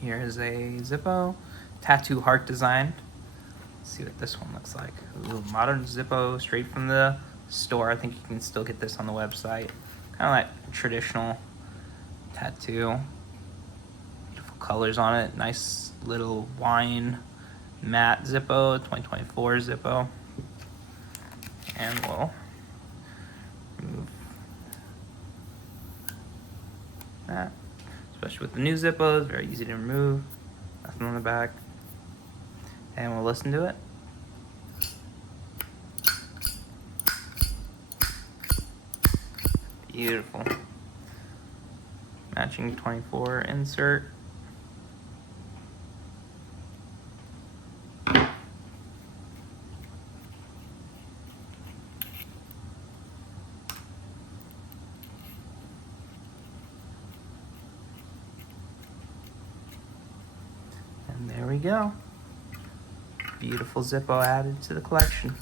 Here is a Zippo tattoo heart design. Let's see what this one looks like. Ooh, modern Zippo straight from the store. I think you can still get this on the website. Kind of like traditional tattoo. Beautiful colors on it. Nice little wine matte Zippo, 2024 Zippo. And we'll remove that. Especially with the new Zippos, very easy to remove. Nothing on the back. And we'll listen to it. Beautiful. Matching 24 insert. And there we go. Beautiful Zippo added to the collection.